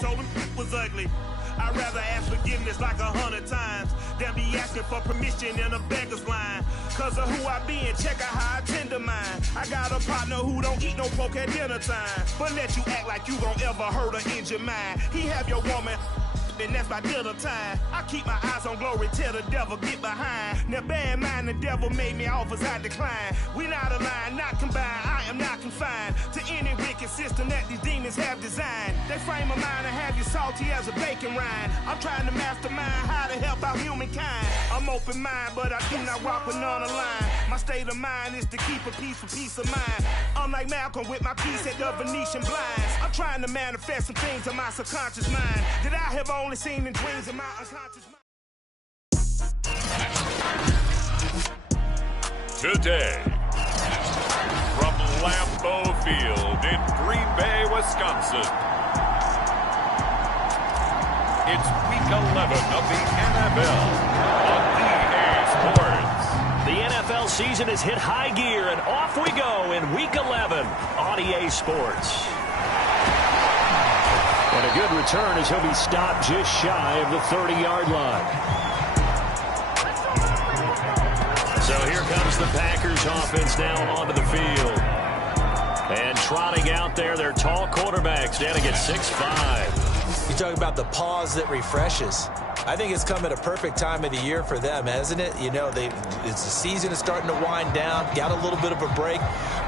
told him it was ugly. I'd rather ask forgiveness like 100 times than be asking for permission in a beggar's line. Cause of who I be and check out how I tend to mine. I got a partner who don't eat no pork at dinner time, but let you act like you gon' ever hurt or injure mine. He have your woman, and that's by dinner time. I keep my eyes on glory till the devil get behind. Now bear in mind the devil made me offers I decline. We not aligned, not combined, I am not confined to any wicked system that these demons have designed. They frame a mind and have you salty as a bacon rind. I'm trying to mastermind how to help out humankind. I'm open mind, but I do not walk with none aligned. My state of mind is to keep a peace for peace of mind. Unlike Malcolm with my piece at the Venetian blinds, I'm trying to manifest some things in my subconscious mind that I have only seen in dreams in my unconscious mind. Today, from Lambeau Field in Green Bay, Wisconsin, it's Week 11 of the NFL on EA Sports. The NFL season has hit high gear, and off we go in Week 11 on EA Sports. And a good return as he'll be stopped just shy of the 30-yard line. So here comes the Packers offense now onto the field. And trotting out there, their tall quarterback standing at 6'5". You talk about the pause that refreshes. I think it's come at a perfect time of the year for them, hasn't it? You know, the season is starting to wind down, got a little bit of a break.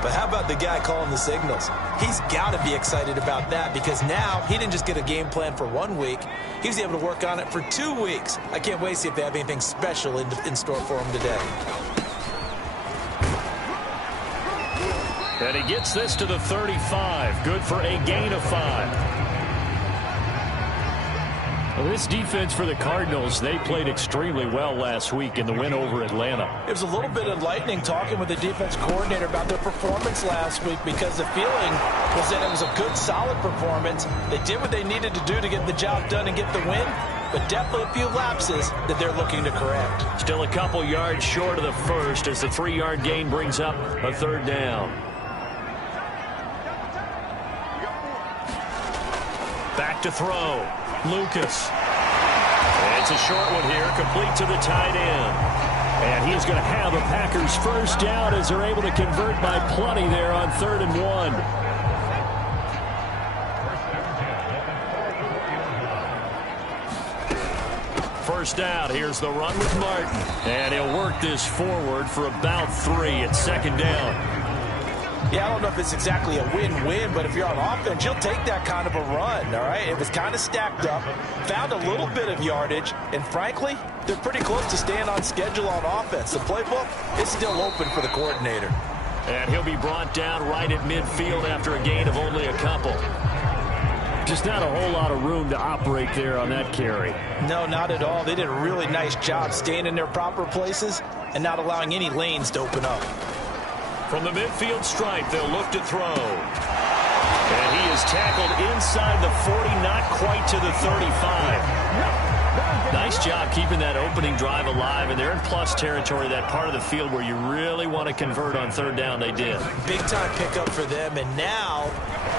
But how about the guy calling the signals? He's got to be excited about that because now he didn't just get a game plan for 1 week. He was able to work on it for 2 weeks. I can't wait to see if they have anything special in store for him today. And he gets this to the 35. Good for a gain of 5. Well, this defense for the Cardinals, they played extremely well last week in the win over Atlanta. It was a little bit enlightening talking with the defense coordinator about their performance last week because the feeling was that it was a good, solid performance. They did what they needed to do to get the job done and get the win, but definitely a few lapses that they're looking to correct. Still a couple yards short of the first as the 3-yard gain brings up a 3rd down. Back to throw. Lucas. And it's a short one here, complete to the tight end. And he's going to have a Packers first down as they're able to convert by plenty there on 3rd and 1. First down, here's the run with Martin. And he'll work this forward for about 3 at 2nd down. Yeah, I don't know if it's exactly a win-win, but if you're on offense, you'll take that kind of a run, all right? It was kind of stacked up, found a little bit of yardage, and frankly, they're pretty close to staying on schedule on offense. The playbook is still open for the coordinator. And he'll be brought down right at midfield after a gain of only a couple. Just not a whole lot of room to operate there on that carry. No, not at all. They did a really nice job staying in their proper places and not allowing any lanes to open up. From the midfield stripe, they'll look to throw. And he is tackled inside the 40, not quite to the 35. Nice job keeping that opening drive alive, and they're in plus territory, that part of the field where you really want to convert on 3rd down. They did. Big-time pickup for them, and now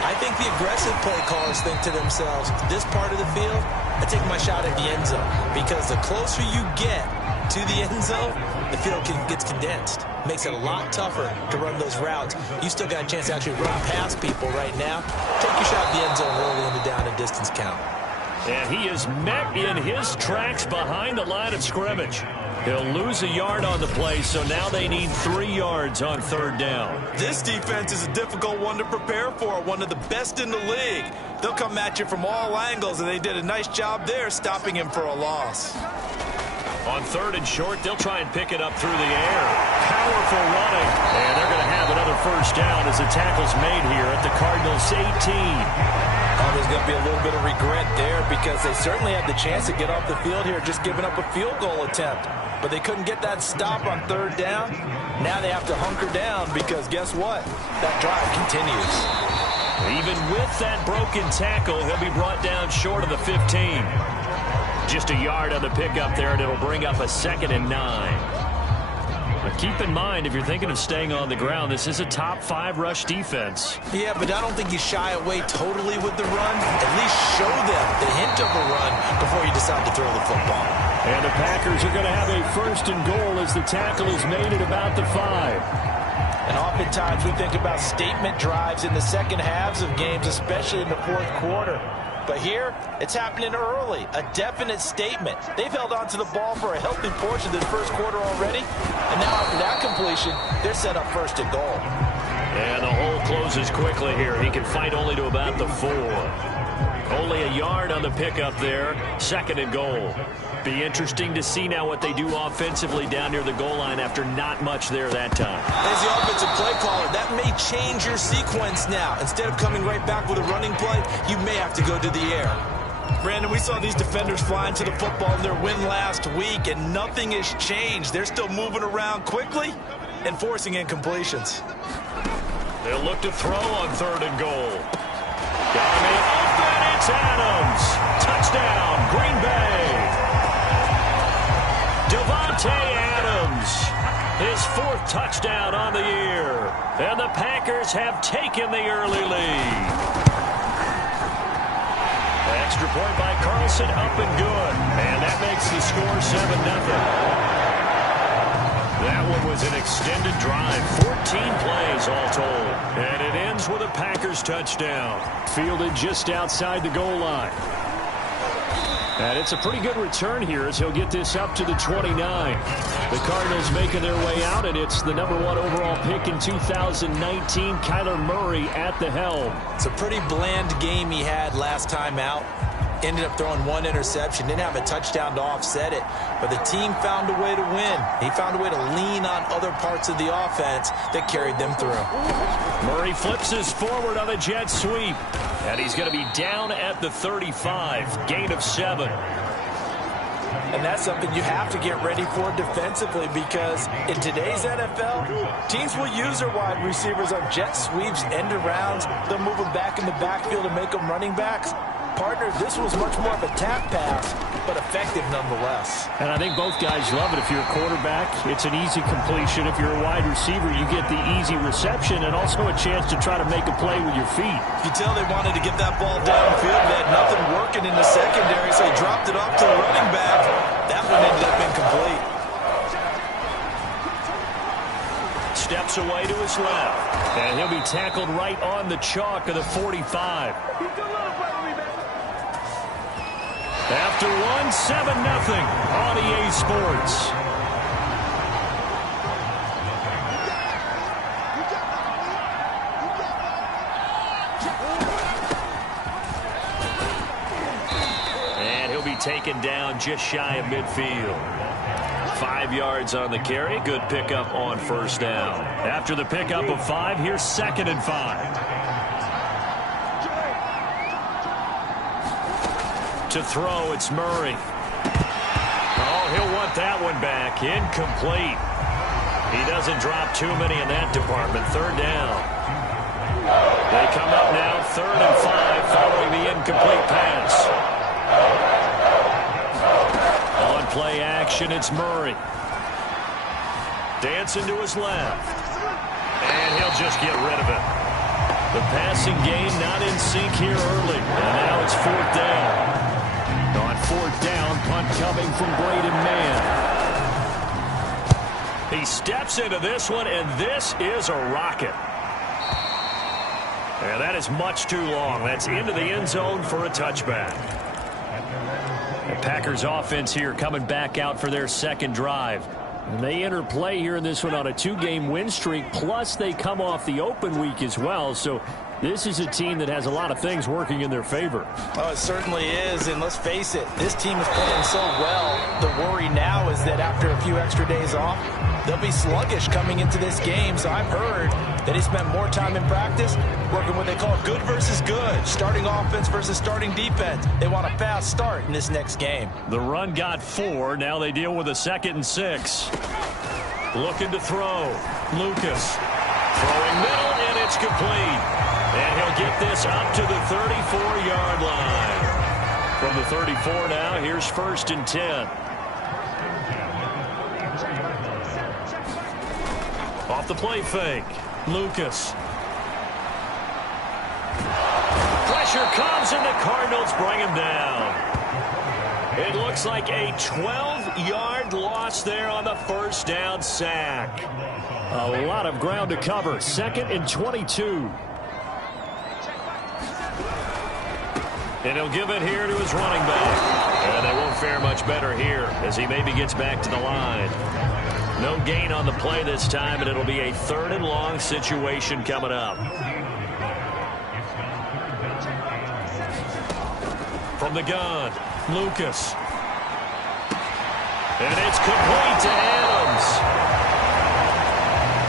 I think the aggressive play callers think to themselves, this part of the field, I take my shot at the end zone, because the closer you get to the end zone, the field gets condensed. Makes it a lot tougher to run those routes. You still got a chance to actually run past people right now. Take your shot at the end zone early in the down and distance count. And he is met in his tracks behind the line of scrimmage. He'll lose a yard on the play, so now they need 3 yards on 3rd down. This defense is a difficult one to prepare for, one of the best in the league. They'll come at you from all angles, and they did a nice job there stopping him for a loss. On 3rd and short, they'll try and pick it up through the air. Powerful running. And they're going to have another first down as the tackle's made here at the Cardinals' 18. Oh, there's going to be a little bit of regret there because they certainly had the chance to get off the field here, just giving up a field goal attempt. But they couldn't get that stop on 3rd down. Now they have to hunker down because guess what? That drive continues. Even with that broken tackle, he'll be brought down short of the 15. Just a yard on the pickup there, and it'll bring up a 2nd and 9. But keep in mind, if you're thinking of staying on the ground, this is a top 5 rush defense. Yeah, but I don't think you shy away totally with the run. At least show them decide to throw the football. And the Packers are going to have a 1st and goal as the tackle is made at about the 5. And oftentimes we think about statement drives in the second halves of games, especially in the fourth quarter. But here, it's happening early, a definite statement. They've held on to the ball for a healthy portion of the first quarter already. And now after that completion, they're set up 1st and goal. And the hole closes quickly here. He can fight only to about the 4. Only a yard on the pickup there. 2nd and goal. Be interesting to see now what they do offensively down near the goal line after not much there that time. As the offensive play caller, that may change your sequence now. Instead of coming right back with a running play, you may have to go to the air. Brandon, we saw these defenders flying to the football in their win last week, and nothing has changed. They're still moving around quickly and forcing incompletions. They'll look to throw on 3rd and goal. Got him open. It's Adams. Touchdown, Green Bay. Davante Adams, his 4th touchdown on the year. And the Packers have taken the early lead. Extra point by Carlson, up and good. And that makes the score 7-0. That one was an extended drive, 14 plays all told. And it ends with a Packers touchdown. Fielded just outside the goal line. And it's a pretty good return here as he'll get this up to the 29. The Cardinals making their way out, and it's the #1 overall pick in 2019, Kyler Murray at the helm. It's a pretty bland game he had last time out. Ended up throwing 1 interception. Didn't have a touchdown to offset it. But the team found a way to win. He found a way to lean on other parts of the offense that carried them through. Murray flips his forward on a jet sweep. And he's going to be down at the 35. Gain of 7. And that's something you have to get ready for defensively, because in today's NFL, teams will use their wide receivers on jet sweeps, end arounds. They'll move them back in the backfield and make them running backs. Partner, this was much more of a tap pass, but effective nonetheless. And I think both guys love it. If you're a quarterback, it's an easy completion. If you're a wide receiver, you get the easy reception and also a chance to try to make a play with your feet. You tell they wanted to get that ball downfield. They had nothing working in the secondary, so he dropped it off to the running back. That one ended up incomplete. Steps away to his left. And he'll be tackled right on the chalk of the 45. After 1, 7-0 on EA Sports. And he'll be taken down just shy of midfield. 5 yards on the carry. Good pickup on 1st down. After the pickup of 5, here's 2nd and 5. To throw, it's Murray. Oh, he'll want that one back. Incomplete. He doesn't drop too many in that department. 3rd down. They come up now, 3rd and 5, following the incomplete pass. On play action, it's Murray. Dancing to his left. And he'll just get rid of it. The passing game not in sync here early. And now it's 4th down. On 4th down, punt coming from Braden Mann. He steps into this one, and this is a rocket. And that is much too long. That's into the end zone for a touchback. The Packers offense here coming back out for their 2nd drive. And they enter play here in this one on a 2-game win streak, plus they come off the open week as well. So this is a team that has a lot of things working in their favor. Oh, it certainly is, and let's face it, this team is playing so well. The worry now is that after a few extra days off, they'll be sluggish coming into this game. So I've heard that he spent more time in practice working what they call good versus good, starting offense versus starting defense. They want a fast start in this next game. The run got 4. Now they deal with a 2nd and 6. Looking to throw. Lucas throwing middle, and it's complete. And he'll get this up to the 34-yard line. From the 34 now, here's 1st and 10. Off the play fake. Lucas. Pressure comes, and the Cardinals bring him down. It looks like a 12-yard loss there on the first down sack. A lot of ground to cover. 2nd and 22. And he'll give it here to his running back. And they won't fare much better here as he maybe gets back to the line. No gain on the play this time, and it'll be a 3rd and long situation coming up. From the gun, Lucas. And it's complete to Adams.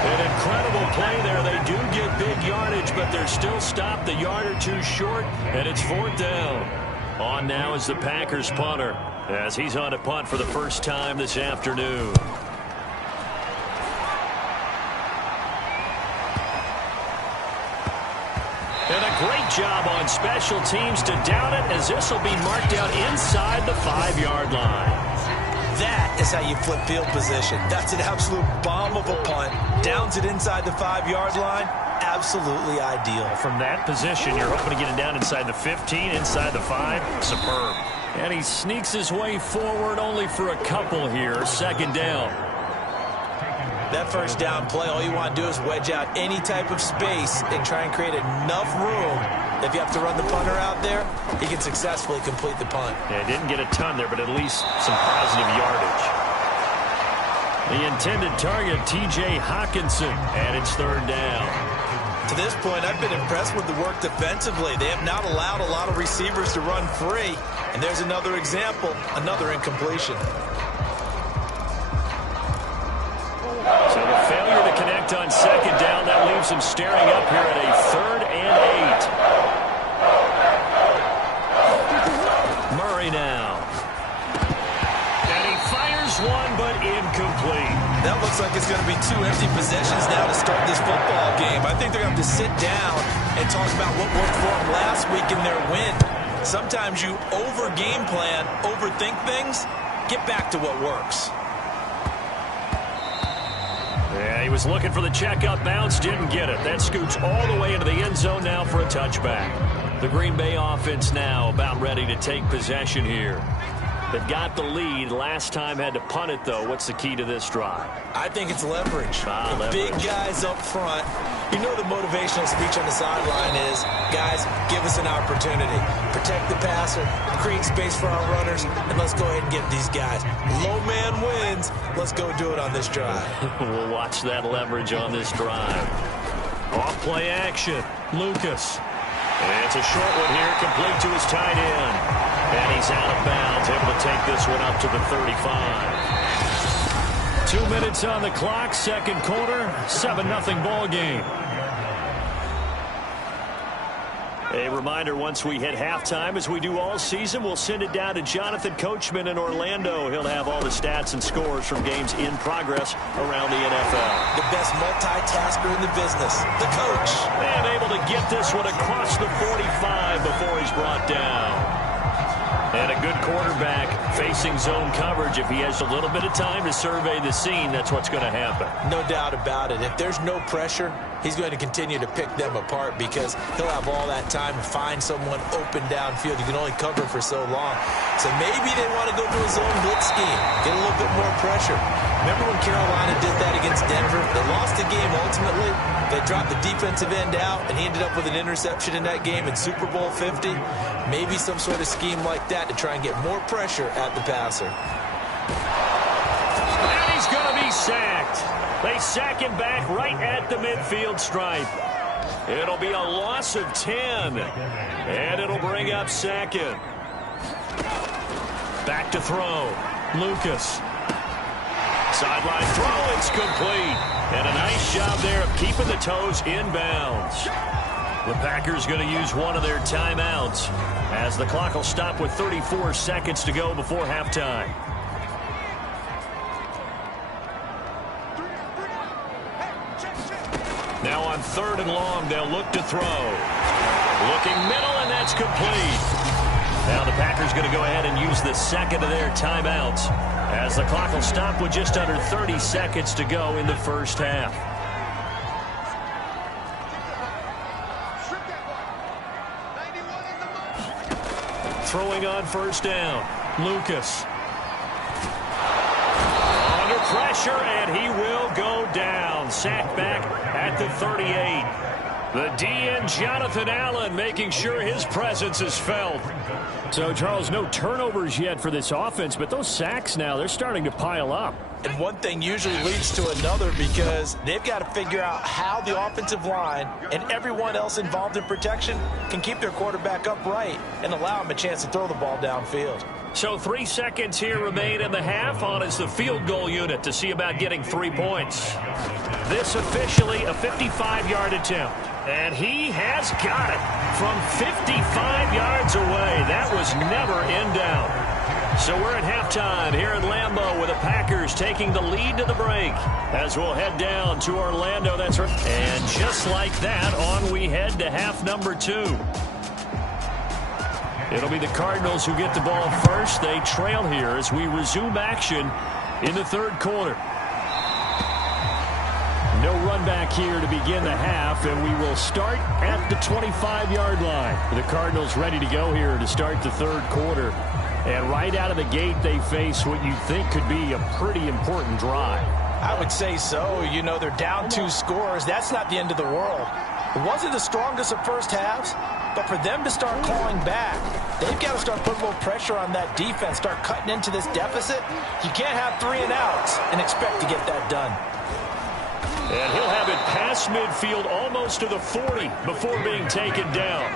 An incredible play there. They do get big yardage, but they're still stopped a yard or two short, and it's 4th down. On now is the Packers punter as he's on a punt for the first time this afternoon. And a great job on special teams to down it, as this will be marked out inside the 5-yard line. That is how you flip field position. That's an absolute bomb of a punt. Downs it inside the 5-yard line. Absolutely ideal. From that position, you're hoping to get it down inside the 15, inside the 5. Superb. And he sneaks his way forward only for a couple here. 2nd down. That first down play, all you want to do is wedge out any type of space and try and create enough room. If you have to run the punter out there, he can successfully complete the punt. Yeah, didn't get a ton there, but at least some positive yardage. The intended target, T.J. Hockenson, and it's 3rd down. To this point, I've been impressed with the work defensively. They have not allowed a lot of receivers to run free. And there's another example, another incompletion. So the failure to connect on 2nd down, that leaves him staring up here at a 3rd and 8. Murray now. And he fires one, but incomplete. That looks like it's going to be 2 empty possessions now to start this football game. I think they're going to have to sit down and talk about what worked for them last week in their win. Sometimes you over-game plan, overthink things, get back to what works. Yeah, he was looking for the check-up bounce, didn't get it. That scoots all the way into the end zone now for a touchback. The Green Bay offense now about ready to take possession here. They've got the lead. Last time had to punt it, though. What's the key to this drive? I think it's leverage. Leverage. Big guys up front. You know the motivational speech on the sideline is, guys, give us an opportunity. Protect the passer, create space for our runners, and let's go ahead and get these guys. Low man wins. Let's go do it on this drive. We'll watch that leverage on this drive. Off play action. Lucas. And it's a short one here, complete to his tight end. And he's out of bounds, able to take this one up to the 35. 2 minutes on the clock, 2nd quarter, 7-0 ball game. A reminder, once we hit halftime, as we do all season, we'll send it down to Jonathan Coachman in Orlando. He'll have all the stats and scores from games in progress around the NFL. The best multitasker in the business, the coach. And able to get this one across the 45 before he's brought down. And a good quarterback facing zone coverage. If he has a little bit of time to survey the scene, that's what's going to happen. No doubt about it. If there's no pressure, he's going to continue to pick them apart because he'll have all that time to find someone open downfield. You can only cover for so long. So maybe they want to go to a zone blitz scheme, get a little bit more pressure. Remember when Carolina did that against Denver? They lost the game ultimately. They dropped the defensive end out, and he ended up with an interception in that game in Super Bowl 50. Maybe some sort of scheme like that to try and get more pressure at the passer. And he's going to be sacked. They sack him back right at the midfield stripe. It'll be a loss of 10. And it'll bring up 2nd. Back to throw. Lucas. Sideline throw, it's complete. And a nice job there of keeping the toes inbounds. The Packers going to use one of their timeouts as the clock will stop with 34 seconds to go before halftime. Now on 3rd and long, they'll look to throw. Looking middle, and that's complete. Now the Packers going to go ahead and use the 2nd of their timeouts as the clock will stop with just under 30 seconds to go in the first half. Throwing on 1st down. Lucas. Under pressure, and he will go down. Sacked back at the 38. The DN, Jonathan Allen, making sure his presence is felt. So, Charles, no turnovers yet for this offense, but those sacks now, they're starting to pile up. And one thing usually leads to another because they've got to figure out how the offensive line and everyone else involved in protection can keep their quarterback upright and allow him a chance to throw the ball downfield. So 3 seconds here remain in the half. On is the field goal unit to see about getting 3 points. This officially a 55-yard attempt. And he has got it from 55 yards away. That was never in doubt. So we're at halftime here at Lambeau with the Packers taking the lead to the break. As we'll head down to Orlando. That's right. And just like that, on we head to half number 2. It'll be the Cardinals who get the ball first. They trail here as we resume action in the third quarter. No run back here to begin the half, and we will start at the 25-yard line. The Cardinals ready to go here to start the third quarter. And right out of the gate, they face what you think could be a pretty important drive. I would say so. You know, they're down 2 scores. That's not the end of the world. It wasn't the strongest of first halves, but for them to start clawing back, they've got to start putting a little pressure on that defense, start cutting into this deficit. You can't have 3 and outs and expect to get that done. And he'll have it past midfield almost to the 40 before being taken down.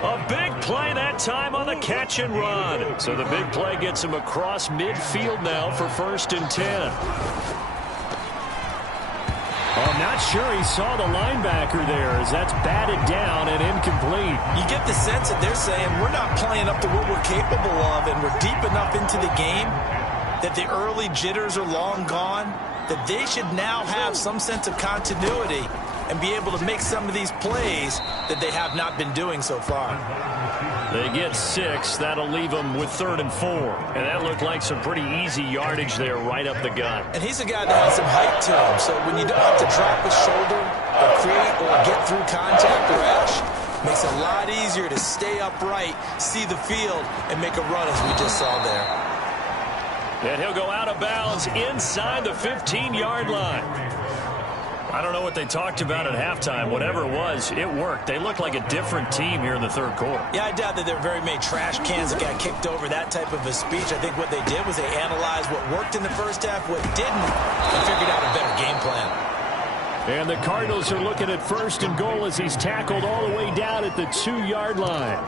A big play that time on the catch and run. So the big play gets him across midfield now for 1st and 10. I'm not sure he saw the linebacker there as that's batted down and incomplete. You get the sense that they're saying we're not playing up to what we're capable of, and we're deep enough into the game that the early jitters are long gone, that they should now have some sense of continuity and be able to make some of these plays that they have not been doing so far. They get 6. That'll leave them with 3rd and 4. And that looked like some pretty easy yardage there right up the gut. And he's a guy that has some height to him. So when you don't have to drop a shoulder or create or get through contact or edge, makes it a lot easier to stay upright, see the field, and make a run as we just saw there. And he'll go out of bounds inside the 15-yard line. I don't know what they talked about at halftime. Whatever it was, it worked. They look like a different team here in the third quarter. Yeah, I doubt that there were very many trash cans that got kicked over, that type of a speech. I think what they did was they analyzed what worked in the first half, what didn't, and figured out a better game plan. And the Cardinals are looking at 1st and goal as he's tackled all the way down at the 2-yard line.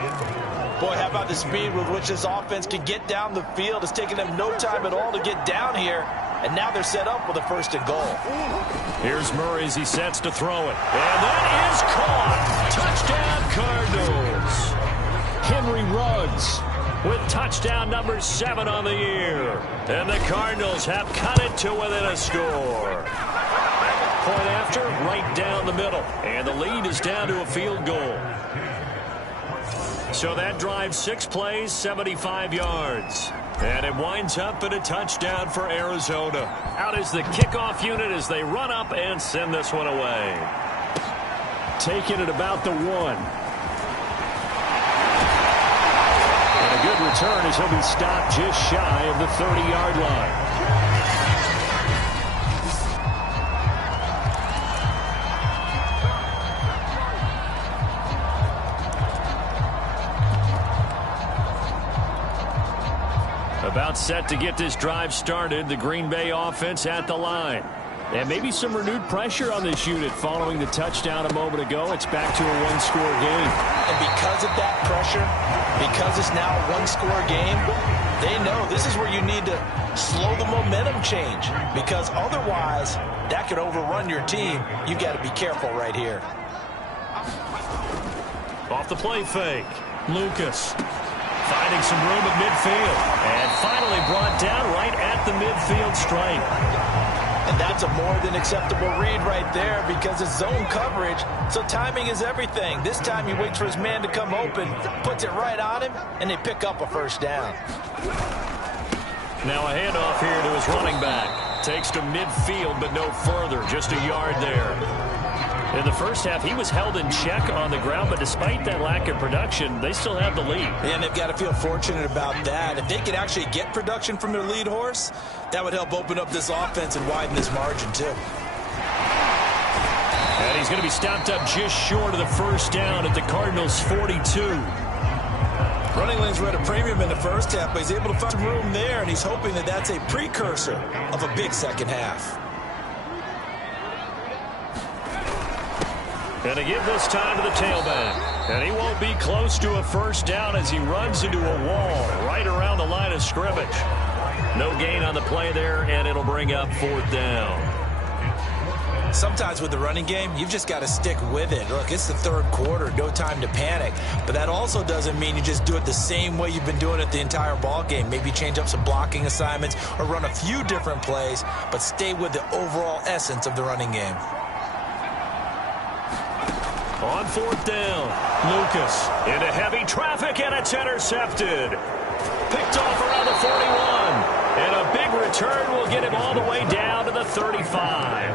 Boy, how about the speed with which this offense can get down the field? It's taken them no time at all to get down here. And now they're set up with a 1st and goal. Here's Murray as he sets to throw it. And that is caught. Touchdown, Cardinals. Henry Ruggs with touchdown number 7 on the year. And the Cardinals have cut it to within a score. Point after, right down the middle. And the lead is down to a field goal. So that drives 6 plays, 75 yards. And it winds up in a touchdown for Arizona. Out is the kickoff unit as they run up and send this one away. Taking it about the 1. And a good return as he'll be stopped just shy of the 30-yard line. About set to get this drive started. The Green Bay offense at the line. And maybe some renewed pressure on this unit following the touchdown a moment ago. It's back to a 1-score game. And because of that pressure, because it's now a 1-score game, they know this is where you need to slow the momentum change. Because otherwise, that could overrun your team. You've got to be careful right here. Off the play fake. Lucas. Finding some room at midfield. And finally brought down right at the midfield stripe. And that's a more than acceptable read right there because it's zone coverage, so timing is everything. This time he waits for his man to come open, puts it right on him, and they pick up a 1st down. Now a handoff here to his running back. Takes to midfield, but no further. Just a yard there. In the first half, he was held in check on the ground, but despite that lack of production, they still have the lead. And they've got to feel fortunate about that. If they could actually get production from their lead horse, that would help open up this offense and widen this margin, too. And he's going to be stopped up just short of the first down at the Cardinals' 42. Running lanes were at a premium in the first half, but he's able to find some room there, and he's hoping that that's a precursor of a big second half. And to give this time to the tailback. And he won't be close to a first down as he runs into a wall right around the line of scrimmage. No gain on the play there, and it'll bring up fourth down. Sometimes with the running game, you've just got to stick with it. Look, it's the third quarter, no time to panic. But that also doesn't mean you just do it the same way you've been doing it the entire ball game. Maybe change up some blocking assignments or run a few different plays, but stay with the overall essence of the running game. On fourth down, Lucas into heavy traffic, and it's intercepted. Picked off around the 41. And a big return will get him all the way down to the 35.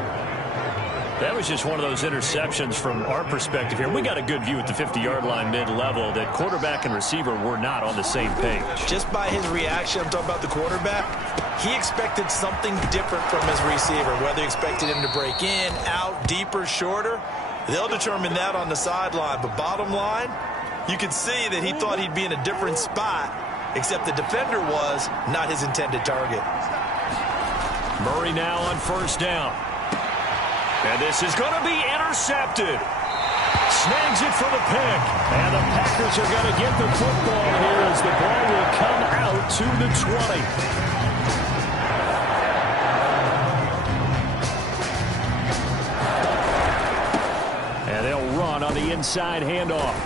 That was just one of those interceptions from our perspective here. We got a good view at the 50-yard line mid-level that quarterback and receiver were not on the same page. Just by his reaction, I'm talking about the quarterback, he expected something different from his receiver, whether he expected him to break in, out, deeper, shorter. They'll determine that on the sideline. But bottom line, you can see that he thought he'd be in a different spot, except the defender was not his intended target. Murray now on first down. And this is going to be intercepted. Snags it for the pick. And the Packers are going to get the football here as the ball will come out to the 20. And they'll run on the inside handoff.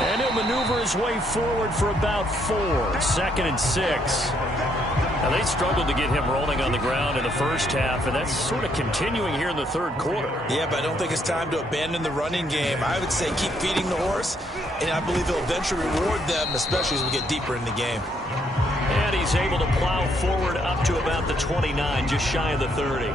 And he'll maneuver his way forward for about 4. 2nd and 6. Now, they struggled to get him rolling on the ground in the first half, and that's sort of continuing here in the third quarter. Yeah, but I don't think it's time to abandon the running game. I would say keep feeding the horse, and I believe he'll eventually reward them, especially as we get deeper in the game. And he's able to plow forward up to about the 29, just shy of the 30.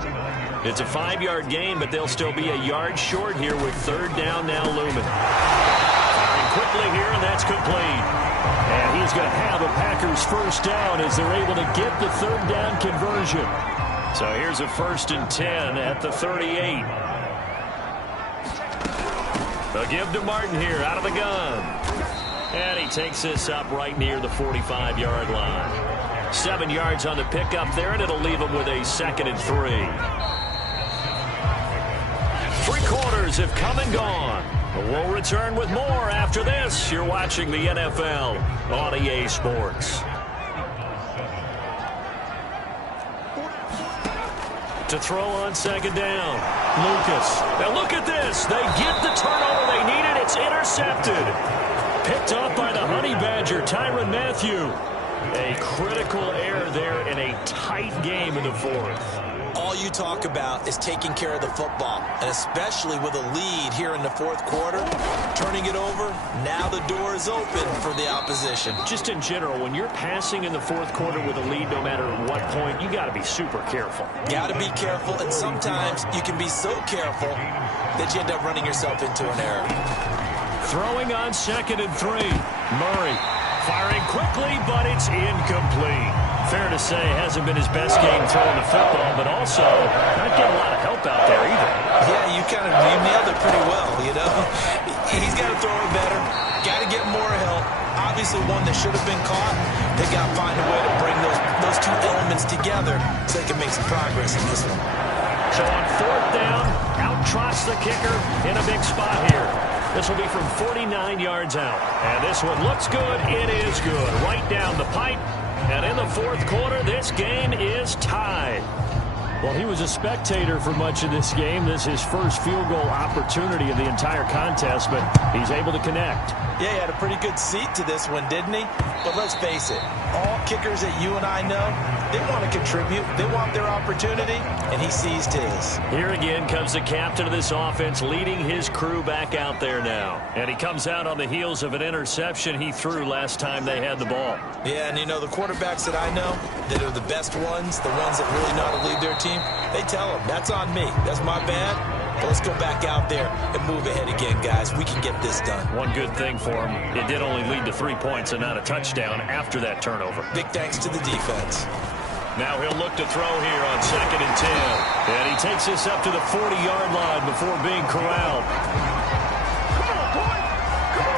It's a 5-yard gain, but they'll still be a yard short here with third down now looming. Firing quickly here, and that's complete. And he's going to have a Packers first down as they're able to get the third down conversion. So here's a 1st and 10 at the 38. They'll give to Martin here out of the gun. And he takes this up right near the 45-yard line. 7 yards on the pickup there, and it'll leave him with a 2nd and 3. 3 quarters have come and gone. We'll return with more after this. You're watching the NFL on EA Sports. To throw on 2nd down, Lucas. Now look at this. They get the turnover they needed. It's intercepted. Picked off by the Honey Badger, Tyrann Mathieu. A critical error there in a tight game in the 4th. All you talk about is taking care of the football, and especially with a lead here in the 4th quarter, turning it over, now the door is open for the opposition. Just in general, when you're passing in the 4th quarter with a lead, no matter what point, you got to be super careful. Got to be careful, and sometimes you can be so careful that you end up running yourself into an error. Throwing on 2nd and 3, Murray firing quickly, but it's incomplete. Fair to say, hasn't been his best game throwing the football, but also not getting a lot of help out there either. Yeah, you nailed it pretty well, you know. He's got to throw it better, got to get more help. Obviously one that should have been caught. They got to find a way to bring those 2 elements together so they can make some progress in this one. So on 4th down, out trots the kicker in a big spot here. This will be from 49 yards out. And this one looks good. It is good. Right down the pipe. And in the 4th quarter, this game is tied. Well, he was a spectator for much of this game. This is his first field goal opportunity of the entire contest, but he's able to connect. Yeah, he had a pretty good seat to this one, didn't he? But let's face it, all kickers that you and I know, they want to contribute. They want their opportunity, and he seized his. Here again comes the captain of this offense, leading his crew back out there now. And he comes out on the heels of an interception he threw last time they had the ball. Yeah, and you know, the quarterbacks that I know that are the best ones, the ones that really know how to lead their team, they tell them, that's on me. That's my bad. But let's go back out there and move ahead again, guys. We can get this done. One good thing for him, it did only lead to 3 points and not a touchdown after that turnover. Big thanks to the defense. Now he'll look to throw here on 2nd and 10. And he takes this up to the 40-yard line before being corralled.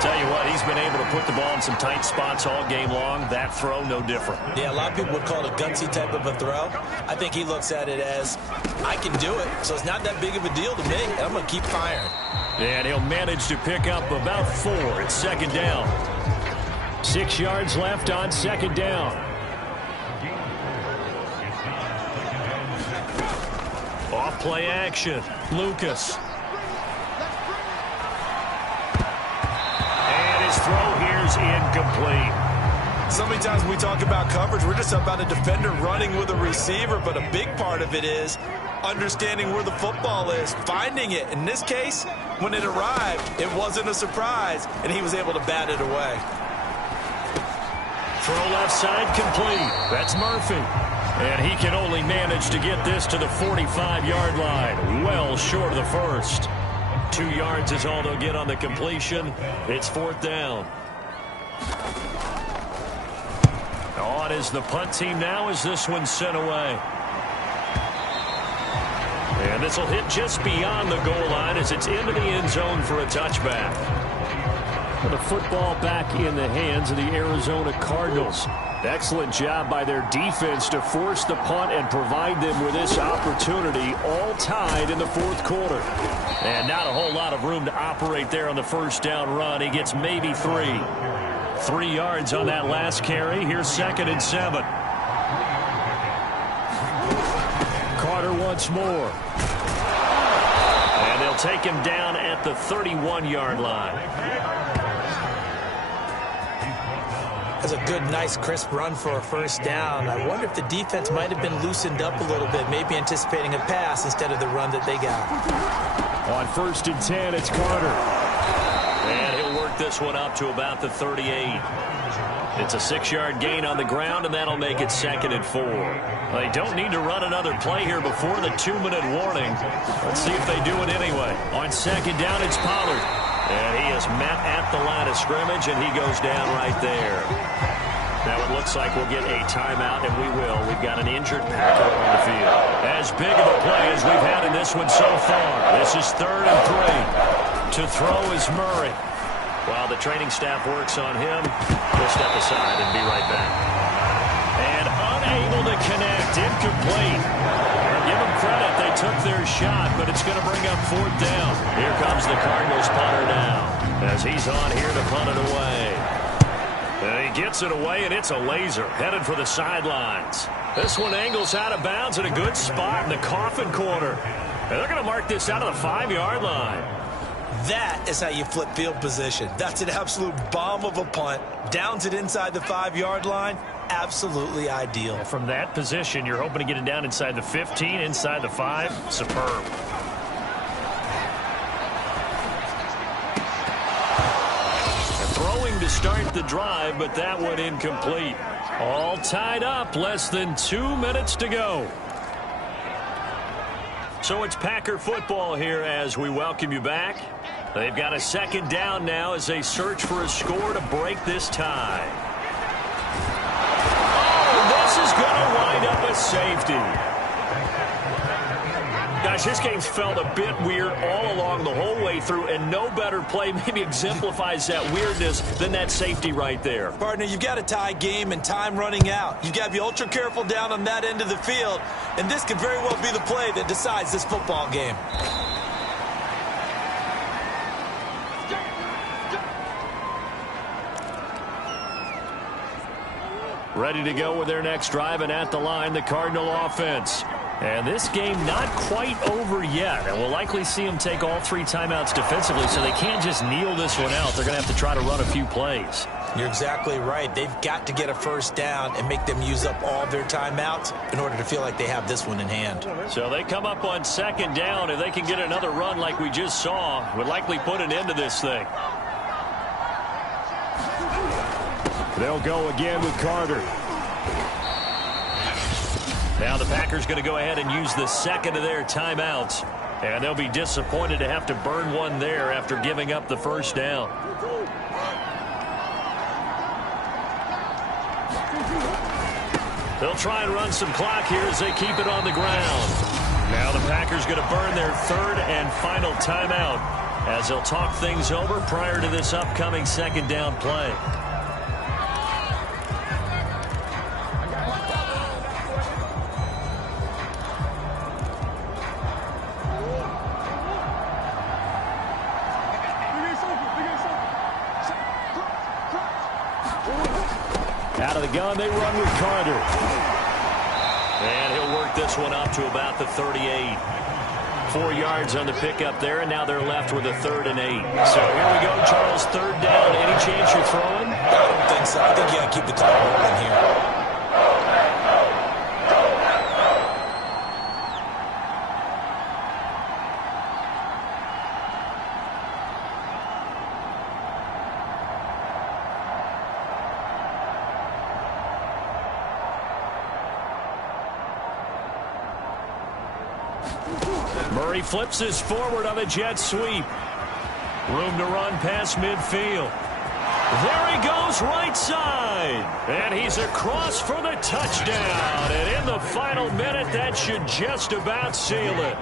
Tell you what, he's been able to put the ball in some tight spots all game long. That throw, no different. Yeah, a lot of people would call it a gutsy type of a throw. I think he looks at it as, I can do it, so it's not that big of a deal to me, and I'm going to keep firing. And he'll manage to pick up about 4. It's 2nd down. 6 yards left on 2nd down. Off play action. Lucas. Throw here's incomplete. So many times when we talk about coverage, we're just about a defender running with a receiver, but a big part of it is understanding where the football is, finding it. In this case, when it arrived, it wasn't a surprise, and he was able to bat it away. Throw left side complete. That's Murphy. And he can only manage to get this to the 45-yard line, well short of the first. 2 yards is all they'll get on the completion. It's 4th down. On is the punt team now as this one's sent away. And this will hit just beyond the goal line as it's into the end zone for a touchback. The football back in the hands of the Arizona Cardinals. Excellent job by their defense to force the punt and provide them with this opportunity, all tied in the 4th quarter. And not a whole lot of room to operate there on the first down run. He gets maybe 3. 3 yards on that last carry. Here's 2nd and 7. Carter once more. And they'll take him down at the 31-yard line. That's a good, nice, crisp run for a first down. I wonder if the defense might have been loosened up a little bit, maybe anticipating a pass instead of the run that they got. On 1st and 10, it's Carter. And he'll work this one up to about the 38. It's a 6-yard gain on the ground, and that'll make it 2nd and 4. They don't need to run another play here before the 2-minute warning. Let's see if they do it anyway. On 2nd down, it's Pollard. And he is met at the line of scrimmage, and he goes down right there. Now it looks like we'll get a timeout, and we will. We've got an injured Packer on the field. As big of a play as we've had in this one so far. This is 3rd and 3. To throw is Murray. While the training staff works on him, we'll step aside and be right back. And unable to connect, incomplete. Give them credit, they took their shot, but it's going to bring up 4th down. Here comes the Cardinals punter now, as he's on here to punt it away. And he gets it away, and it's a laser, headed for the sidelines. This one angles out of bounds in a good spot in the coffin corner. And they're going to mark this out of the 5-yard line. That is how you flip field position. That's an absolute bomb of a punt. Downs it inside the 5-yard line. Absolutely ideal. From that position, you're hoping to get it down inside the 15, inside the 5. Superb. Throwing to start the drive, but that one incomplete. All tied up, less than 2 minutes to go. So it's Packer football here as we welcome you back. They've got a 2nd down now as they search for a score to break this tie. This is going to wind up a safety. Gosh, this game's felt a bit weird all along the whole way through, and no better play maybe exemplifies that weirdness than that safety right there. Partner, you've got a tie game and time running out. You've got to be ultra careful down on that end of the field, and this could very well be the play that decides this football game. Ready to go with their next drive, and at the line, the Cardinal offense. And this game not quite over yet, and we'll likely see them take all 3 timeouts defensively, so they can't just kneel this one out. They're going to have to try to run a few plays. You're exactly right. They've got to get a first down and make them use up all their timeouts in order to feel like they have this one in hand. So they come up on 2nd down. If they can get another run like we just saw, would likely put an end to this thing. They'll go again with Carter. Now the Packers going to go ahead and use the 2nd of their timeouts. And they'll be disappointed to have to burn one there after giving up the first down. They'll try and run some clock here as they keep it on the ground. Now the Packers going to burn their third and final timeout as they'll talk things over prior to this upcoming second down play. Out of the gun, they run with Carter. And he'll work this one up to about the 38. 4 yards on the pickup there, and now they're left with a 3rd and 8. So here we go, Charles, 3rd down. Any chance you're throwing? I don't think so. I think you got to keep the clock rolling here. Murray flips this forward on a jet sweep. Room to run past midfield. There he goes, right side. And he's across for the touchdown. And in the final minute, that should just about seal it.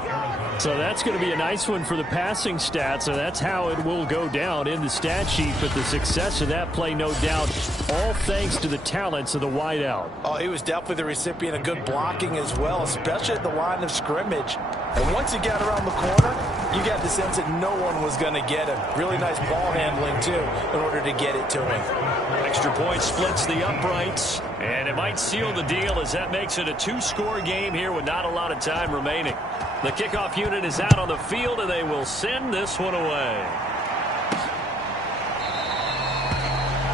So that's going to be a nice one for the passing stats, so that's how it will go down in the stat sheet. But the success of that play, no doubt, all thanks to the talents of the wideout. Oh, he was definitely the recipient of good blocking as well, especially at the line of scrimmage. And once he got around the corner, you got the sense that no one was going to get him. Really nice ball handling, too, in order to get it to him. Extra point splits the uprights, and it might seal the deal as that makes it a 2-score game here with not a lot of time remaining. The kickoff unit is out on the field, and they will send this one away.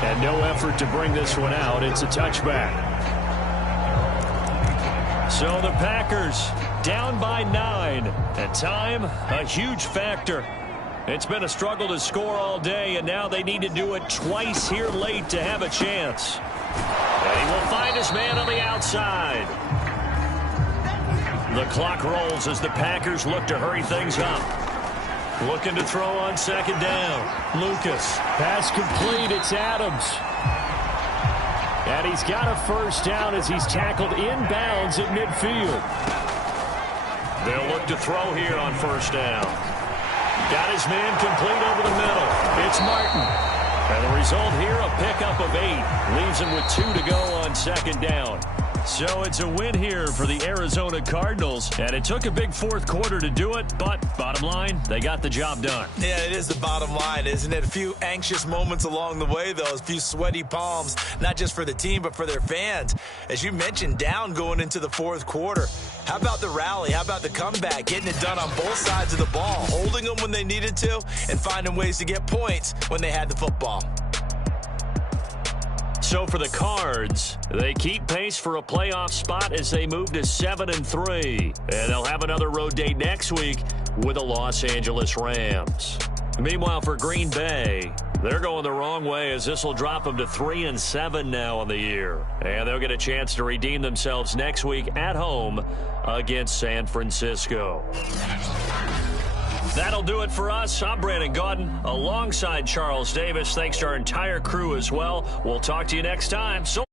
And no effort to bring this one out. It's a touchback. So the Packers down by 9. And time, a huge factor. It's been a struggle to score all day, and now they need to do it twice here late to have a chance. And he will find his man on the outside. The clock rolls as the Packers look to hurry things up. Looking to throw on second down. Lucas. Pass complete. It's Adams. And he's got a first down as he's tackled inbounds at midfield. They'll look to throw here on first down. Got his man complete over the middle. It's Martin. And the result here, a pickup of 8. Leaves him with 2 to go on second down. So it's a win here for the Arizona Cardinals. And it took a big fourth quarter to do it, but bottom line, they got the job done. Yeah, it is the bottom line, isn't it? A few anxious moments along the way, though. A few sweaty palms, not just for the team, but for their fans. As you mentioned, down going into the fourth quarter. How about the rally? How about the comeback? Getting it done on both sides of the ball. Holding them when they needed to and finding ways to get points when they had the football. So for the Cards, they keep pace for a playoff spot as they move to 7-3. And they'll have another road date next week with the Los Angeles Rams. Meanwhile, for Green Bay, they're going the wrong way as this will drop them to 3-7 now on the year. And they'll get a chance to redeem themselves next week at home against San Francisco. That'll do it for us. I'm Brandon Gaudin alongside Charles Davis. Thanks to our entire crew as well. We'll talk to you next time. So